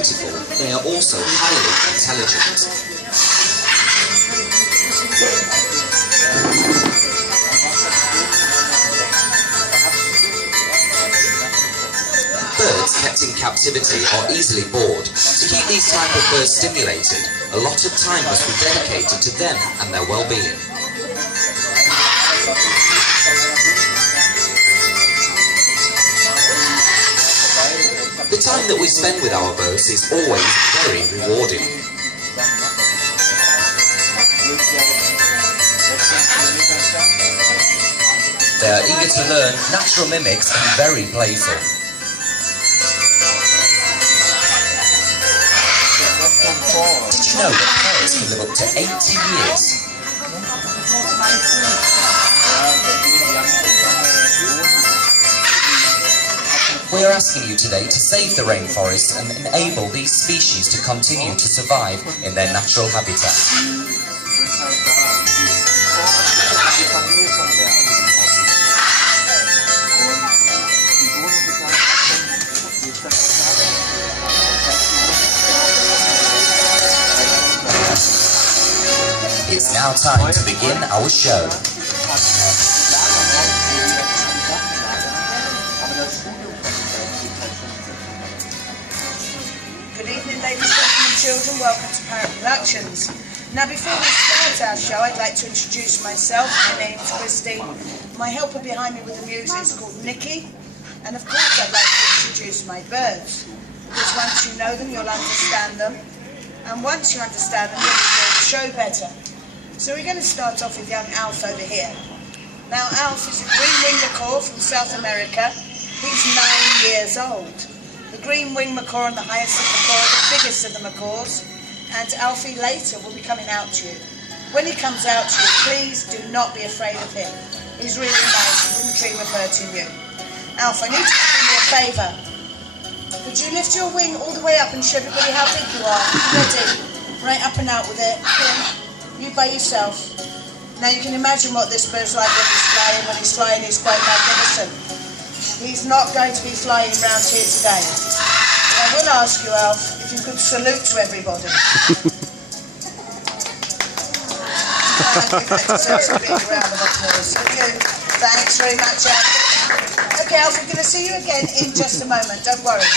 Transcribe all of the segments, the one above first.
beautiful, they are also highly intelligent. Birds kept in captivity are easily bored. To keep these type of birds stimulated, a lot of time must be dedicated to them and their well-being. The time that we spend with our birds is always very rewarding. They are eager to learn, natural mimics, and very playful. Did you know that parrots can live up to 80 years? We are asking you today to save the rainforest and enable these species to continue to survive in their natural habitat. It's now time to begin our show. Good evening, ladies, gentlemen and children. Welcome to Parrot Productions. Now, before we start our show, I'd like to introduce myself. My name's Christine. My helper behind me with the music is called Nikki. And of course, I'd like to introduce my birds, because once you know them, you'll understand them. And once you understand them, you'll enjoy the show better. So we're going to start off with young Alf over here. Now, Alf is a green-winged macaw from South America. He's 9 years old. The green-winged macaw and the hyacinth macaw are the biggest of the macaws, and Alfie later will be coming out to you. When he comes out to you, please do not be afraid of him. He's really nice. He wouldn't dream of hurting you. Alf, I need you to do me a favour. Could you lift your wing all the way up and show everybody how big you are? Ready? Right up and out with it. Here. You by yourself. Now you can imagine what this bird's like when he's flying. When he's flying, he's quite magnificent. He's not going to be flying around here today. I will ask you, Alf, if you could salute to everybody. Deserves a big round of applause. Thanks very much, Alf. Okay, Alf, we're going to see you again in just a moment. Don't worry.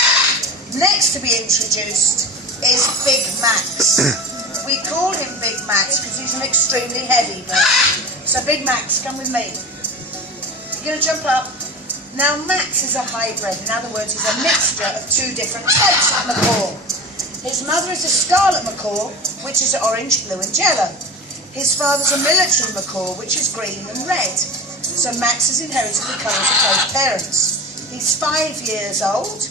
Next to be introduced is Big Max. We call him Big Max because he's an extremely heavy bird. So Big Max, come with me. You're going to jump up. Now Max is a hybrid. In other words, he's a mixture of two different types of macaw. His mother is a scarlet macaw, which is orange, blue and yellow. His father's a military macaw, which is green and red. So Max has inherited the colours of both parents. He's 5 years old,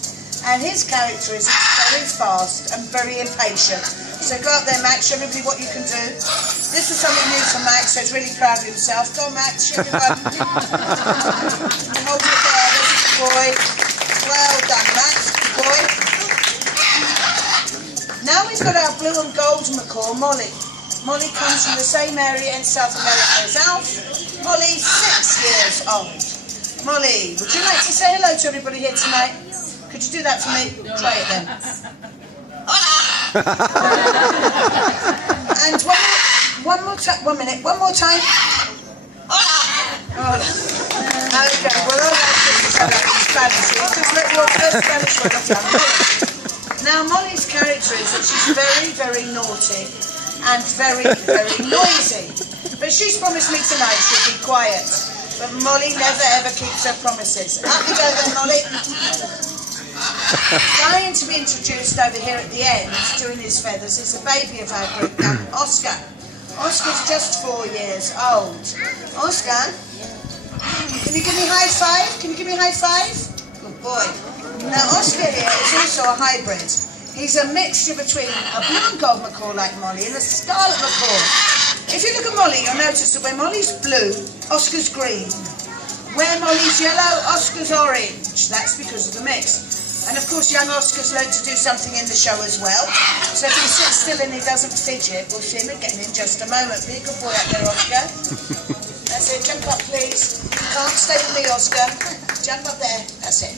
and his character is he's very fast and very impatient. So go up there, Max, show everybody what you can do. This is something new for Max, so he's really proud of himself. Go on, Max, show everyone. Hold it there, there's a good boy. Well done, Max, good boy. Now we've got our blue and gold macaw, Molly. Molly comes from the same area in South America as Alf. Molly's 6 years old. Molly, would you like to say hello to everybody here tonight? Could you do that for me? Try it then. And one more time. Hola. Okay, well, all that's Spanish. Just let your first Spanish word off. Now, Molly's character is that she's very, very naughty and very, very noisy. But she's promised me tonight she'll be quiet. But Molly never ever keeps her promises. Up you go then, Molly. Trying to be introduced over here at the end, doing his feathers, is a baby of our group, Oscar. Oscar's just 4 years old. Oscar, can you give me a high five? Can you give me a high five? Good boy. Now Oscar here is also a hybrid. He's a mixture between a blue and gold macaw like Molly and a scarlet macaw. If you look at Molly, you'll notice that where Molly's blue, Oscar's green. Where Molly's yellow, Oscar's orange. That's because of the mix. And of course, young Oscar's learned to do something in the show as well. So if he sits still and he doesn't fidget, we'll see him again in just a moment. Be a good boy up there, Oscar. That's it. Jump up, please. You can't stay with me, Oscar. Jump up there. That's it.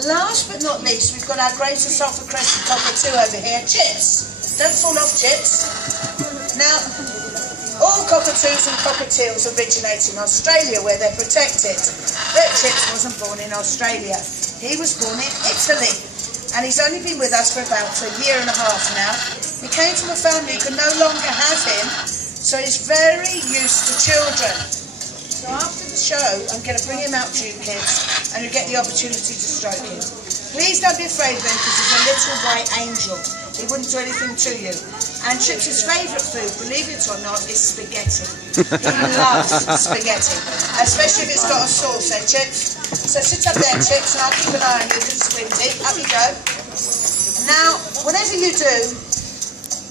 Last but not least, we've got our greater sulphur crested cockatoo over here, Chips. Don't fall off, Chips. Now, all cockatoos and cockatiels originate in Australia where they're protected. But Chips wasn't born in Australia. He was born in Italy. And he's only been with us for about a year and a half now. He came from a family who could no longer have him, so he's very used to children. So after the show, I'm going to bring him out to you kids, and you get the opportunity to stroke him. Please don't be afraid of him, because he's a little white angel. He wouldn't do anything to you. And Chips' favourite food, believe it or not, is spaghetti. He loves spaghetti, especially if it's got a sauce, eh, Chips? So sit up there, Chips, and I'll keep an eye on you because it's windy. Up you go. Now, whatever you do,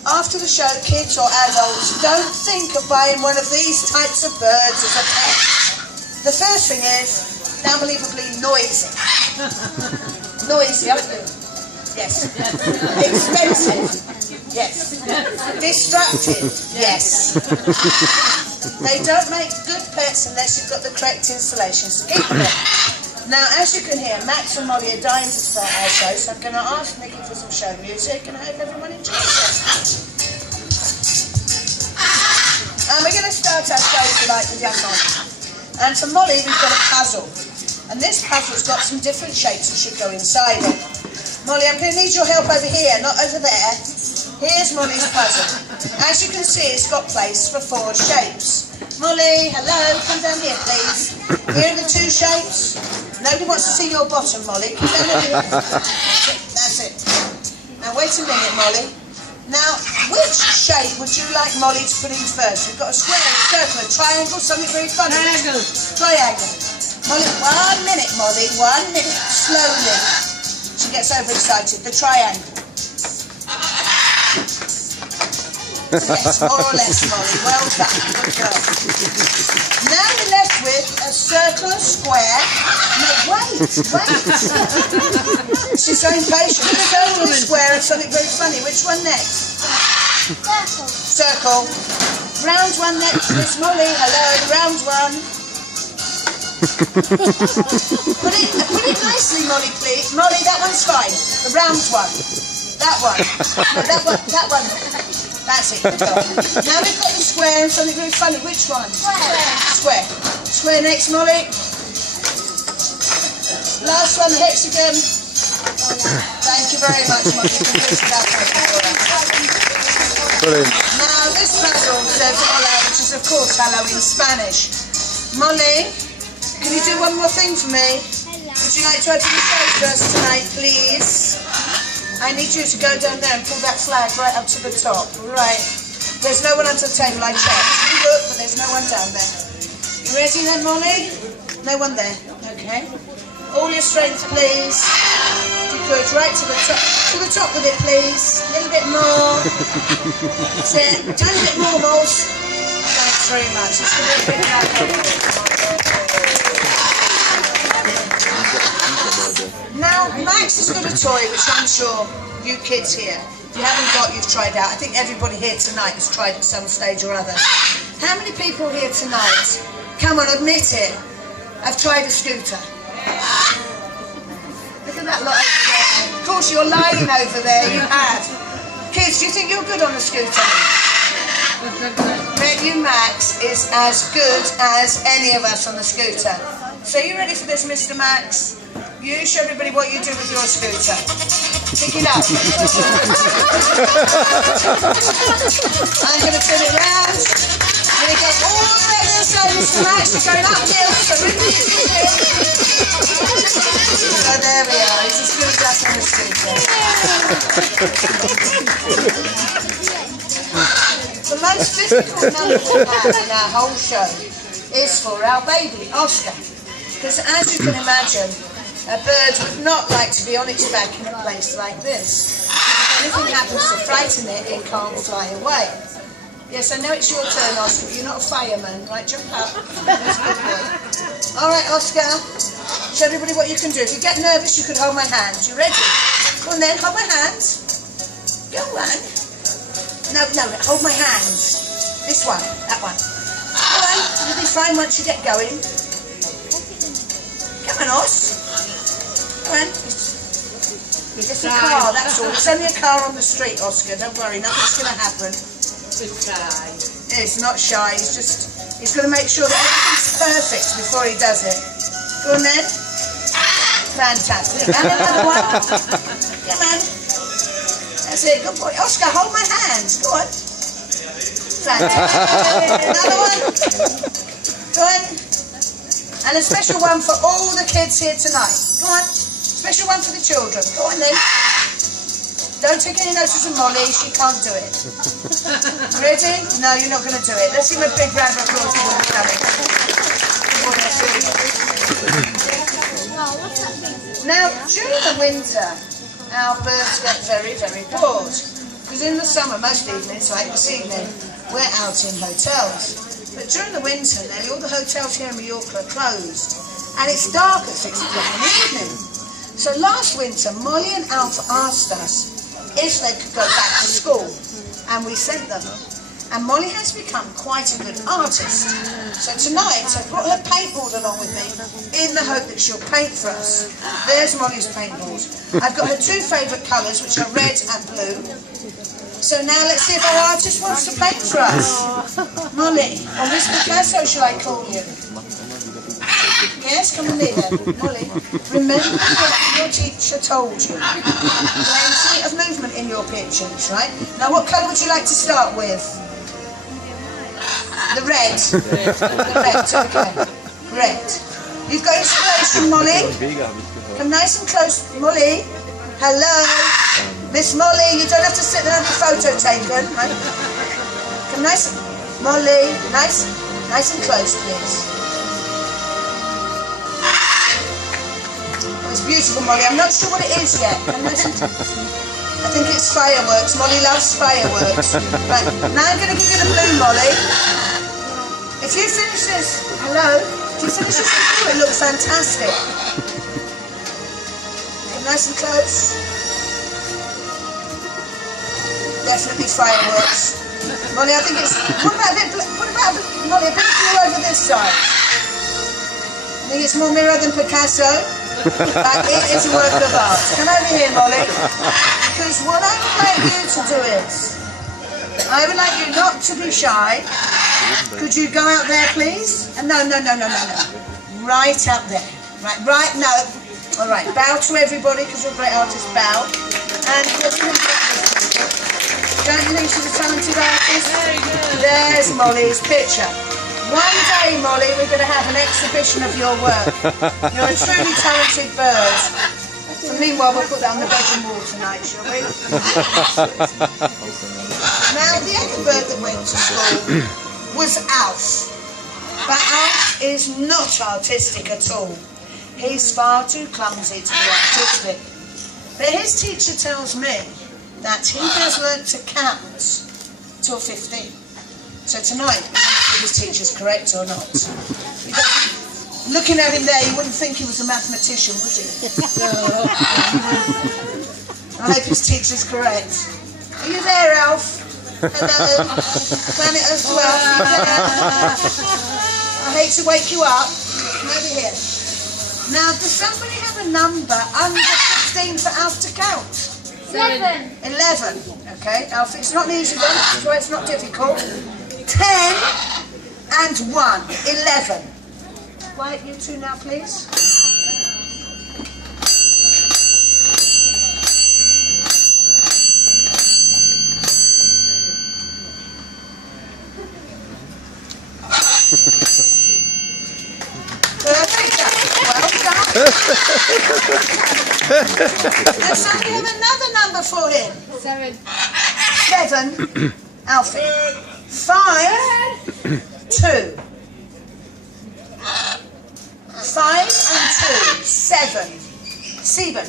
after the show, kids or adults, don't think of buying one of these types of birds as a pet. The first thing is, they're unbelievably noisy. Noisy, aren't you? Yes. Expensive. Yes. Destructive. Yes. They don't make good pets unless you've got the correct installations to keep them. Now, as you can hear, Max and Molly are dying to start our show, so I'm going to ask Nikki for some show music, and I hope everyone enjoys it. And we're going to start our show, if you like, with young Molly. And for Molly, we've got a puzzle. And this puzzle's got some different shapes that should go inside it. Molly, I'm going to need your help over here, not over there. Here's Molly's puzzle. As you can see, it's got place for 4 shapes. Molly, hello, come down here, please. Here are the 2 shapes. Nobody wants to see your bottom, Molly. Come down here. That's it. Now, wait a minute, Molly. Now, which shape would you like Molly to put in first? We've got a square, a circle, a triangle, something very funny. Triangle. Triangle. Molly, 1 minute, Molly, 1 minute. Slowly. She gets overexcited. The triangle. Yes, more or less, Molly. Well done. Good girl. Now we're left with a circle, a square. No, wait. She's so impatient. A circle, a square, and something very funny. Which one next? Circle. Round one next. Miss Molly. Hello. Round one. Put it nicely, Molly, please. Molly, that one's fine. The round one. That one. No, that one. That's it. Now we've got the square and something very funny. Which one? Square. Square next, Molly. Last one, the hexagon. Thank you very much, Molly. You completed that puzzle for us. Brilliant. Now this puzzle says hola, which is of course hello in Spanish. Molly, can you do one more thing for me? Would you like to open the show for us tonight, please? I need you to go down there and pull that flag right up to the top. Right. There's no one under the table, I checked. You look, but there's no one down there. You ready then, Molly? No one there. Okay. All your strength, please. Good. Right to the top. To the top with it, please. A little bit more. That's it. A little bit more, Moles. Thanks very much. It's going to be a bit loud. Now, Max has got a toy which I'm sure you kids here, if you haven't got, you've tried out. I think everybody here tonight has tried at some stage or other. How many people here tonight, come on, admit it, have tried a scooter? Look at that lot over there. Of course, you're lying over there, you have. Kids, do you think you're good on a scooter? Bet you Max is as good as any of us on the scooter. So you ready for this, Mr. Max? You show everybody what you do with your scooter. Pick it up. I'm going to turn it round. I'm going to go all the way to the side, Mr. Max. We're going uphill, so really so there we are. He's as good as us on the scooter. The most difficult number we have in our whole show is for our baby, Oscar. Because as you can imagine, a bird would not like to be on its back in a place like this. If anything happens to frighten it, it can't fly away. Yes, I know it's your turn, Oscar, but you're not a fireman. Right, jump up. That's a good boy. All right, Oscar, show everybody what you can do. If you get nervous, you could hold my hand. You ready? Go on then, hold my hand. Go on. No, hold my hand. This one, that one. Go on, you'll be fine once you get going. Come on, Os. Come on, It's a car, that's all. It's only a car on the street, Oscar. Don't worry, nothing's going to happen. It's not shy. He's going to make sure that everything's perfect before he does it. Go on then. Fantastic. And another one. Come on. That's it. Good boy. Oscar, hold my hands. Go on. Fantastic. Another one. Go on. And a special one for all the kids here tonight. Go on. Special one for the children. Go on then. Don't take any notice of Molly. She can't do it. Ready? No, you're not going to do it. Let's give him a big round of applause for them coming. Now, during the winter, our birds get very, very bored. Because in the summer, most evenings, like this evening, we're out in hotels. But during the winter, nearly all the hotels here in Mallorca are closed. And it's dark at 6 o'clock in the evening. So last winter, Molly and Alf asked us if they could go back to school. And we sent them. And Molly has become quite a good artist. So tonight I brought her paintboard along with me in the hope that she'll paint for us. There's Molly's paintboard. I've got her two favourite colours, which are red and blue. So now let's see if our artist wants to paint for us. Molly, or Miss Picasso shall I call you? Yes, come and leave then. Molly, remember what your teacher told you. Plenty of movement in your pictures, right? Now what colour would you like to start with? The red. The red, okay. Red. You've got inspiration, Molly. Come nice and close. Molly. Hello. Miss Molly, you don't have to sit there and have the photo taken, right? Come nice. Molly, nice and close, please. It's beautiful, Molly. I'm not sure what it is yet. I think it's fireworks. Molly loves fireworks. Right, now I'm going to give you the blue, Molly. If you finish this, hello, if you finish this with blue, it looks fantastic. Come nice and close. Definitely fireworks. Molly, I think it's, what about Molly, a bit of blue over this side. I think it's more Miro than Picasso. But it is a work of art. Come over here, Molly. Because what I would like you to do is, I would like you not to be shy. Could you go out there, please? No. Right out there. Right, no. All right, bow to everybody, because you're a great artist, bow. And of course, don't you think she's a talented artist? Very good. There's Molly's picture. One day, Molly, we're going to have an exhibition of your work. You're a truly talented bird. And meanwhile, we'll put that on the bedroom wall tonight, shall we? Now, the other bird that went to school was Alf. But Alf is not artistic at all. He's far too clumsy to be artistic. But his teacher tells me that he has learnt to count till 15. So tonight, we won't see if his teacher's correct or not. Looking at him there, you wouldn't think he was a mathematician, would you? I hope his teacher's correct. Are you there, Alf? Hello? Planet Earth 12, I hate to wake you up. Come over here. Now, does somebody have a number under 15 for Alf to count? 11. 11. Okay, Alf, it's not an easy one, that's why it's not difficult. 10 and 1. 11. Quiet, you two now, please. Perfect. Well done. Now, somebody have another number for him. 7. 7. Alfie. 5, 2. 5 and 2. 7. 7.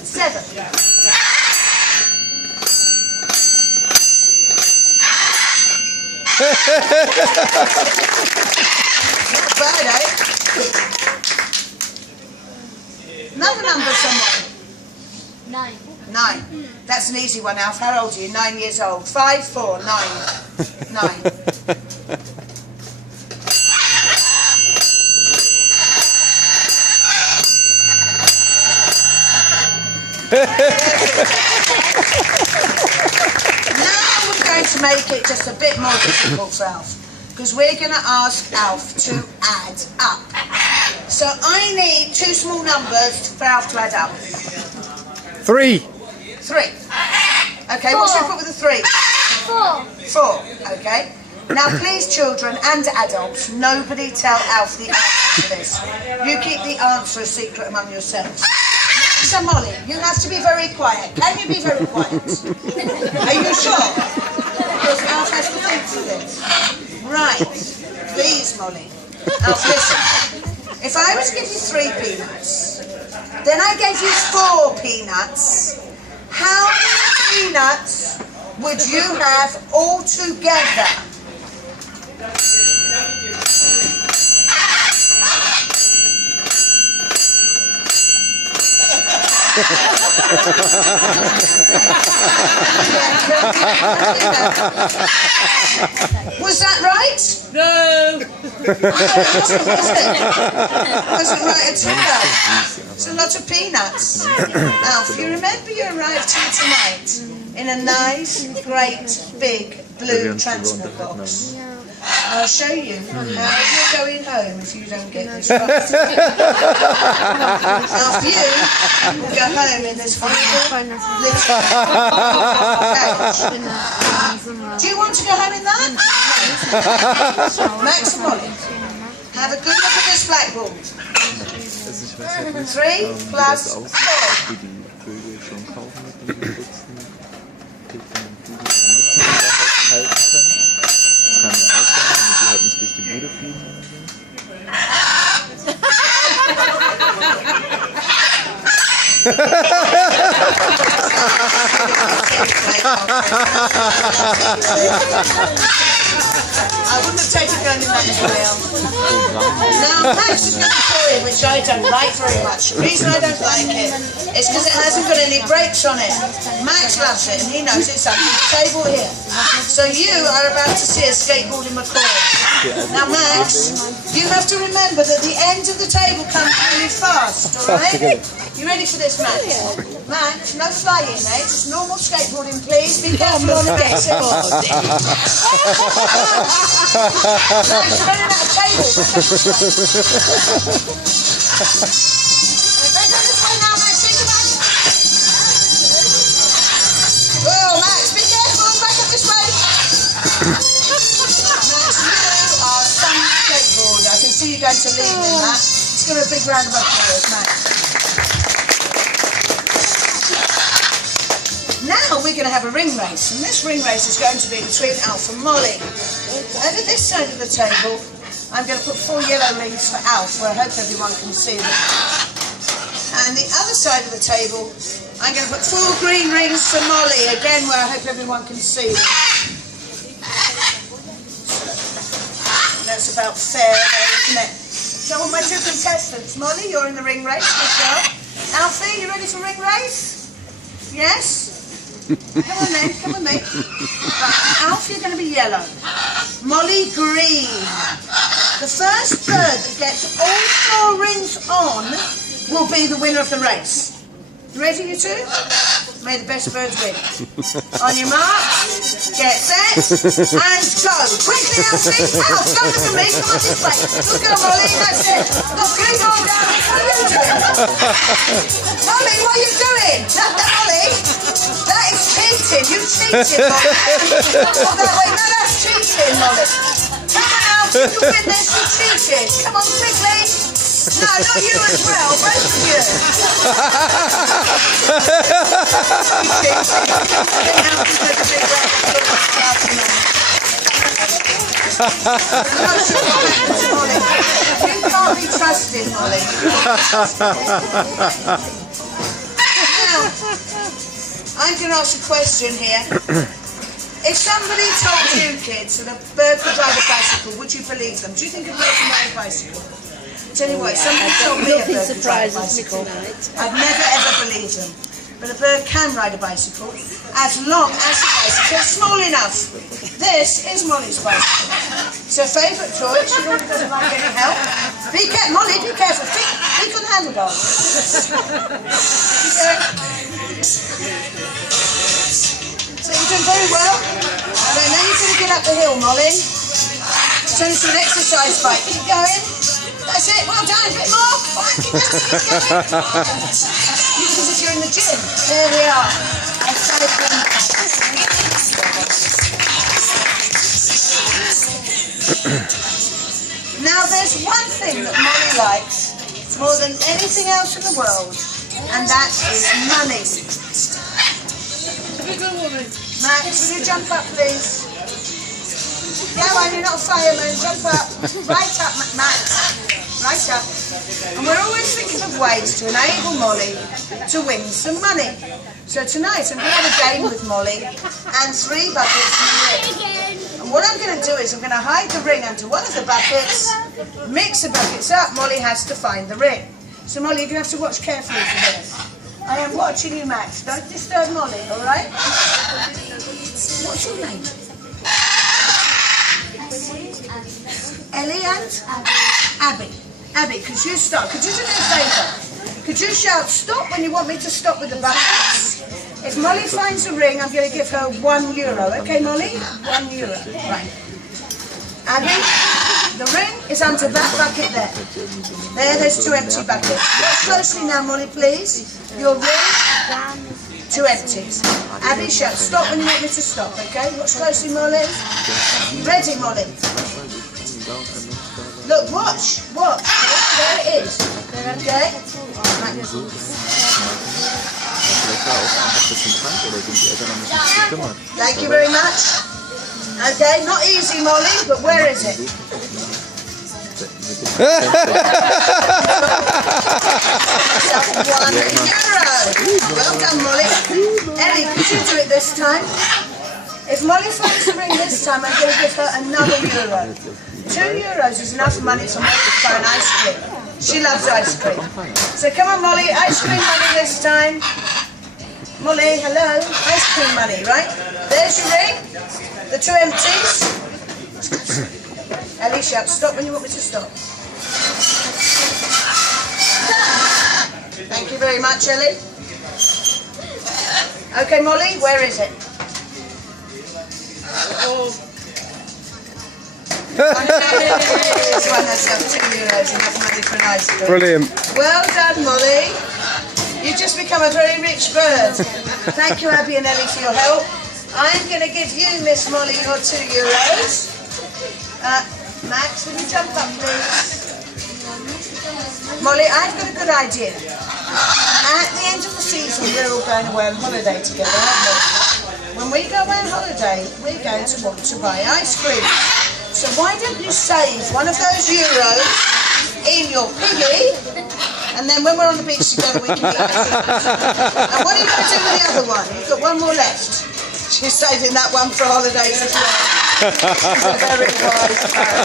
Not bad, eh? Another number, someone. 9. 9. That's an easy one, Alf. How old are you? 9 years old. 5, 4, 9. 9. Now we're going to make it just a bit more difficult for Alf, because we're going to ask Alf to add up. So I need two small numbers for Alf to add up. 3. 3. Okay, what should we put with the 3? 4. Okay. Now please, children and adults, nobody tell Alf the answer to this. You keep the answer a secret among yourselves. So Molly, you have to be very quiet. Can you be very quiet? Are you sure? Because Alf has to think for this. Right. Please, Molly. Alf, listen. If I was to give you 3 peanuts, then I gave you 4 peanuts, how many peanuts would you have all together? Was that right? No! Wasn't right at all. It's a lot of peanuts. Alf, you remember you arrived here tonight in a nice, great, big blue transport box. I'll show you how you're going home if you don't get this right. Alf, you will go home in this wonderful little couch. Do you want to go home in that? Max and Molly, have a good look at this blackboard. 3 plus 4. I wouldn't have taken going in that way. Now Max is going to pour in, which I don't like very much. The reason I don't like it is because it hasn't got any brakes on it. Max loves it and he knows it's under the table here. So you are about to see a skateboarding McCall. Now Max, you have to remember that the end of the table comes really fast, alright? You ready for this, Max? Max, no flying, eh? Just normal skateboarding, please. Be careful on the next board. Max, you're running out of table. This way now, Max. Think about it. Oh, Max, be careful. Back up this way. Max, you are some skateboard. I can see you going to lead in that. Let's give a big round of applause, Max. Now we're going to have a ring race, and this ring race is going to be between Alf and Molly. Over this side of the table, I'm going to put 4 yellow rings for Alf, where I hope everyone can see them. And the other side of the table, I'm going to put 4 green rings for Molly, again where I hope everyone can see them. That's about fair there, isn't it? So I want my 2 contestants. Molly, you're in the ring race, good job. Alfie, you ready for ring race? Yes? Come on then, come with me. Right, Alf, you're going to be yellow. Molly, green. The first bird that gets all 4 rings on will be the winner of the race. You ready, you two? May the best birds win. On your mark, get set, and go. Quickly, Alfie. Alf, don't look at me. Come on this way. Look at Molly, that's it. Look, keep on down. What are you doing? Molly, what are you doing? Molly, that is cheating. You cheated, Molly. Not that way. No, that's cheating, Molly. Come on, Alf. You win this. You cheated. Come on, quickly. No, not you as well. Both of you. You can't be trusted, Molly. Now, I'm going to ask a question here. If somebody told you, kids, that a bird could ride a bicycle, would you believe them? Do you think a bird can ride a bicycle? Tell you what, somebody told me a bird could ride a bicycle. I'd never ever believe them. But a bird can ride a bicycle as long as the bicycle is small enough. This is Molly's bicycle. It's her favourite toy. She normally doesn't like any help. Be careful, Molly, be careful. Think on the handlebars. wheel, Molly. Turn into an exercise bike. Keep going. That's it. Well done. A bit more. Keep going. You can if you're in the gym. There we are. Now there's one thing that Molly likes more than anything else in the world, and that is money. Max, will you jump up, please? Go on, you're not a fireman. Jump up. Right up, Max. Right up. And we're always thinking of ways to enable Molly to win some money. So tonight I'm going to have a game with Molly and 3 buckets in the ring. And what I'm going to do is I'm going to hide the ring under one of the buckets, mix the buckets up. Molly has to find the ring. So Molly, you're going to have to watch carefully for this. I am watching you, Max. Don't disturb Molly, all right? What's your name? Ellie and Abby. Abby, could you stop? Could you do me a favour? Could you shout stop when you want me to stop with the buckets? If Molly finds a ring, I'm going to give her €1. Okay, Molly? €1. Right. Abby, the ring is under that bucket there. There's 2 empty buckets. Watch closely now, Molly, please. Your ring, 2 empties. Abby, shout stop when you want me to stop, okay? Watch closely, Molly. Ready, Molly? Look, watch. There it is. Okay? Right. Thank you very much. Okay, not easy, Molly, but where is it? €1. Well done, Molly. Ellie, could you do it this time? If Molly finds the ring this time, I'm going to give her another €1. €2 is enough money to make her buy an ice cream. She loves ice cream. So come on, Molly, ice cream money this time. Molly, hello, ice cream money, right? There's your ring, the 2 empties. Ellie, shout stop when you want me to stop. Thank you very much, Ellie. Okay, Molly, where is it? This one has €2 enough money for an ice cream. Brilliant. Well done, Molly. You've just become a very rich bird. Thank you, Abby and Ellie, for your help. I'm going to give you, Miss Molly, your €2. Max, will you jump up, please? Molly, I've got a good idea. At the end of the season, we're all going away on holiday together, aren't we? When we go away on holiday, we're going to want to buy ice cream. So why don't you save one of those euros in your piggy, and then when we're on the beach together, we can eat ice cream. And what are you going to do with the other one? You've got one more left. She's saving that one for holidays as well. She's a very wise parrot.